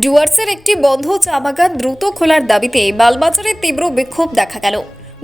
ডুয়ার্সের একটি বন্ধ চা বাগান দ্রুত খোলার দাবিতে মালবাজারে তীব্র বিক্ষোভ দেখা গেল।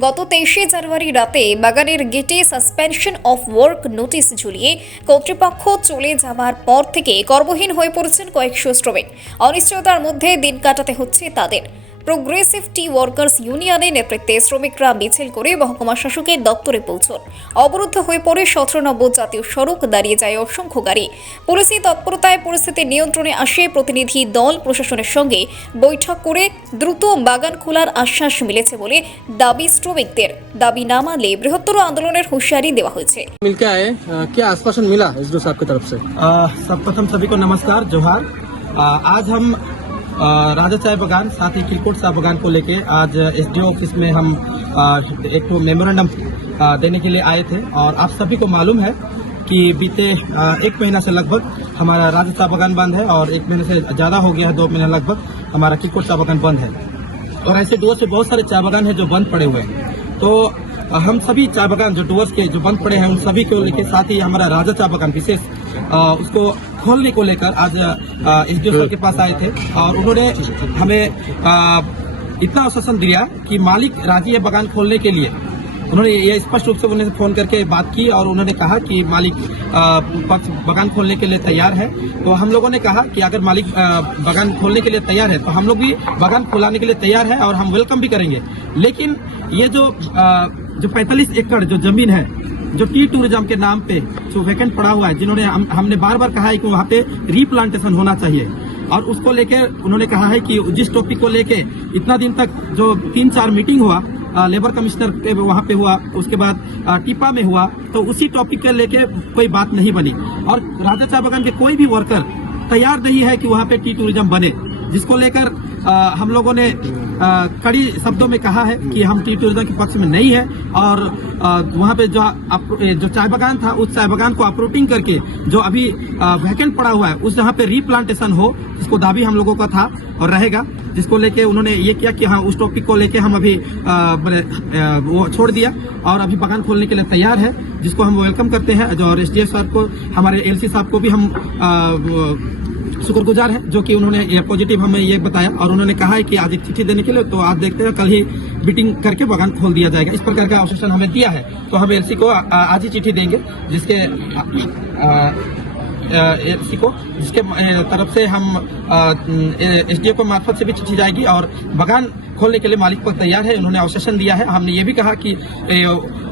গত 23শে জানুয়ারি রাতে বাগানের গেটে সাসপেনশন অফ ওয়ার্ক নোটিশ ঝুলিয়ে কর্তৃপক্ষ চলে যাওয়ার পর থেকে কর্মহীন হয়ে পড়েছেন কয়েকশো শ্রমিক। অনিশ্চয়তার মধ্যে দিন কাটাতে হচ্ছে তাদের। প্রোগ্রেসিভ টি ওয়ার্কার্স ইউনিয়নের নেতৃত্বে শ্রমিকরা মিছিল করে মহকুমা শাসকের দপ্তরে পৌঁছন। অবরুদ্ধ হয়ে পড়ে 17 নম্বর জাতীয় সড়ক, দাঁড়িয়ে যায় অসংখ্য গাড়ি। পুলিশি তৎপরতায় পরিস্থিতি নিয়ন্ত্রণে আসে প্রতিনিধি দল প্রশাসনের সঙ্গে বৈঠক করে দ্রুত বাগান খোলার আশ্বাস মিলেছে বলে দাবি শ্রমিকদের। দাবি না মানলে বৃহত্তর আন্দোলনের হুঁশিয়ারি দেওয়া হয়েছে। मिलके आए, क्या आश्वासन मिला एसडीओ साहब की तरफ से? सर्वप्रथम सभी को नमस्कार, जोहार। आज हम राजा चाय बागान साथ ही किलकोट चाय बागान को लेके आज एसडीओ ऑफिस में हम एक तो मेमोरेंडम देने के लिए आए थे। और आप सभी को मालूम है कि बीते 1 महीना से लगभग हमारा राजा चाय बागान बंद है और 1 महीने से ज़्यादा हो गया है, 2 महीना लगभग हमारा किलकोट चाय बागान बंद है। और ऐसे डुअर्स से बहुत सारे चाय बागान है जो बंद पड़े हुए हैं। तो हम सभी चाय बागान जो डुअर्स के जो बंद पड़े हैं उन सभी को लेकर साथ ही हमारा राजा चाय बागान विशेष उसको खोलने को लेकर आज एसडीओ सर के पास आए थे। और उन्होंने हमें इतना आश्वासन दिया कि मालिक राजी है बागान खोलने के लिए। उन्होंने ये स्पष्ट रूप से उन्हें फोन करके बात की और उन्होंने कहा कि मालिक बागान खोलने के लिए तैयार है। तो हम लोगों ने कहा कि अगर मालिक बागान खोलने के लिए तैयार है तो हम लोग भी बागान खुलाने के लिए तैयार है और हम वेलकम भी करेंगे। लेकिन ये जो 45 एकड़ जो जमीन है जो टी टूरिज्म के नाम पे जो वैकेंट पड़ा हुआ है, जिन्होंने हमने बार बार कहा है कि वहाँ पे रीप्लांटेशन होना चाहिए। और उसको लेके उन्होंने कहा है कि जिस टॉपिक को लेके इतना दिन तक जो 3-4 मीटिंग हुआ, लेबर कमिश्नर के वहाँ पे हुआ, उसके बाद टीपा में हुआ, तो उसी टॉपिक के लेके कोई बात नहीं बनी। और राजा चाय बागान के कोई भी वर्कर तैयार नहीं है कि वहाँ पे टी टूरिज्म बने, जिसको लेकर हम लोगों ने कड़ी शब्दों में कहा है कि हम टी टूरिज्म के पक्ष में नहीं है। और वहाँ पे जो चाय बागान था उस चाय बागान को अपरूटिंग करके जो अभी वैकेंट पड़ा हुआ है उस जहाँ पे रीप्लांटेशन हो, इसको दाबी हम लोगों का था और रहेगा। जिसको लेके उन्होंने ये किया कि हाँ, उस टॉपिक को लेके हम अभी वो छोड़ दिया और अभी बागान खोलने के लिए तैयार है, जिसको हम वेलकम करते हैं। और एसडीओ सर को, हमारे एलसी साहब को भी हम शुक्रगुजार है जो कि उन्होंने ये पॉजिटिव हमें ये बताया। और उन्होंने कहा है कि आज एक चिट्ठी देने के लिए, तो आज देखते हैं कल ही मीटिंग करके बागान खोल दिया जाएगा। इस प्रकार का आश्वासन हमें दिया है, तो हम एलसी को आज ही चिट्ठी देंगे, जिसके एलसी को जिसके तरफ से हम एसडीओ को मार्फत से भी चिट्ठी जाएगी और बागान खोलने के लिए मालिक को तैयार है। उन्होंने आश्वासन दिया है। हमने ये भी कहा कि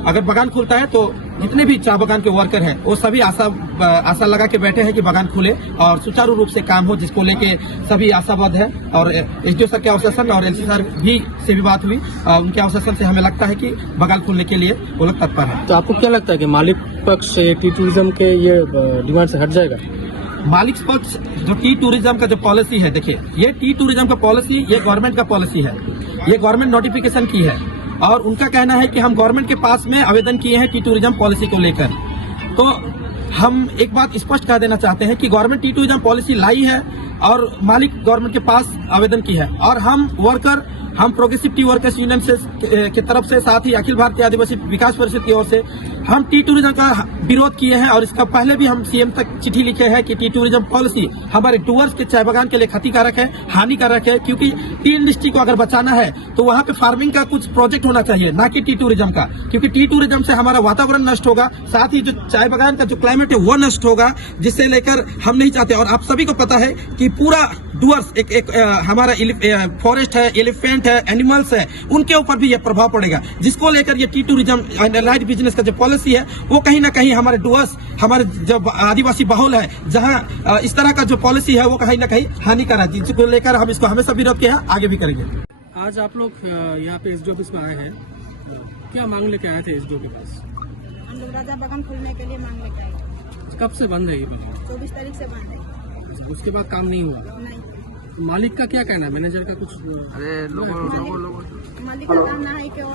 अगर बागान खुलता है तो जितने भी चाय बागान के वर्कर हैं वो सभी आशा लगा के बैठे हैं कि बागान खुले और सुचारू रूप से काम हो, जिसको लेके सभी आशावाद है। और एसडीओ सर के आश्वासन और एलसी सर भी से भी बात हुई, उनके आश्वासन से हमें लगता है कि बागान खोलने के लिए वो लोग तत्पर है। तो आपको क्या लगता है कि मालिक पक्ष टी टूरिज्म के ये डिमांड से हट जाएगा? मालिक पक्ष जो टी टूरिज्म का जो पॉलिसी है, देखिए ये टी टूरिज्म का पॉलिसी ये गवर्नमेंट का पॉलिसी है, ये गवर्नमेंट नोटिफिकेशन की है। और उनका कहना है कि हम गवर्नमेंट के पास में आवेदन किए हैं टी टूरिज्म पॉलिसी को लेकर। तो हम एक बात स्पष्ट कर देना चाहते हैं कि गवर्नमेंट टी टूरिज्म पॉलिसी लाई है और मालिक गवर्नमेंट के पास आवेदन की है। और हम वर्कर, हम प्रोग्रेसिव टी वर्कर्स यूनियन से की तरफ से, साथ ही अखिल भारतीय आदिवासी विकास परिषद की ओर से हम टी टूरिज्म का विरोध किए हैं। और इसका पहले भी हम सीएम तक चिट्ठी लिखे हैं कि टी टूरिज्म पॉलिसी हमारे डुअर्स के चाय बागान के लिए क्षतिकारक है, हानिकारक है। क्योंकि टी इंडस्ट्री को अगर बचाना है तो वहाँ पे फार्मिंग का कुछ प्रोजेक्ट होना चाहिए, ना कि टी टूरिज्म का। क्योंकि टी टूरिज्म से हमारा वातावरण नष्ट होगा, साथ ही जो चाय बागान का जो क्लाइमेट है वो नष्ट होगा, जिससे लेकर हम नहीं चाहते। और आप सभी को पता है कि पूरा डुअर्स एक हमारा फॉरेस्ट है, एलिफेंट है, एनिमल्स है, उनके ऊपर भी ये प्रभाव पड़ेगा, जिसको लेकर ये टी टूरिज्म लाइट बिजनेस का जो पॉलिसी है वो कहीं ना कहीं हमारे डुअर्स, हमारे जब आदिवासी बहुल है जहां इस तरह का जो पॉलिसी है वो कहीं ना कहीं हानिकारक है, जिसको लेकर हम इसको हमेशा विरोध किया है, आगे भी करेंगे। आज आप लोग यहाँ पे एसडीओ ऑफिस में आए हैं, क्या मांग लेके आए थे एसडीओ के पास? हम लोग राजा बागान खोलने के लिए मांग लेके आए। कब से बंद है ये बागान? 24 तारीख से बंद है। उसके बाद काम नहीं हुआ? नहीं, मालिक का क्या कहना है, मैनेजर का कुछ? मालिक का काम ना है कि वो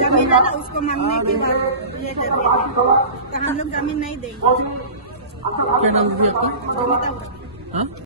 जमीन है ना उसको मांगने के बाद ये कर रहे हैं, तो हम लोग जमीन नहीं देंगे। क्या नाम दीजिए आपका? जमीता। हाँ।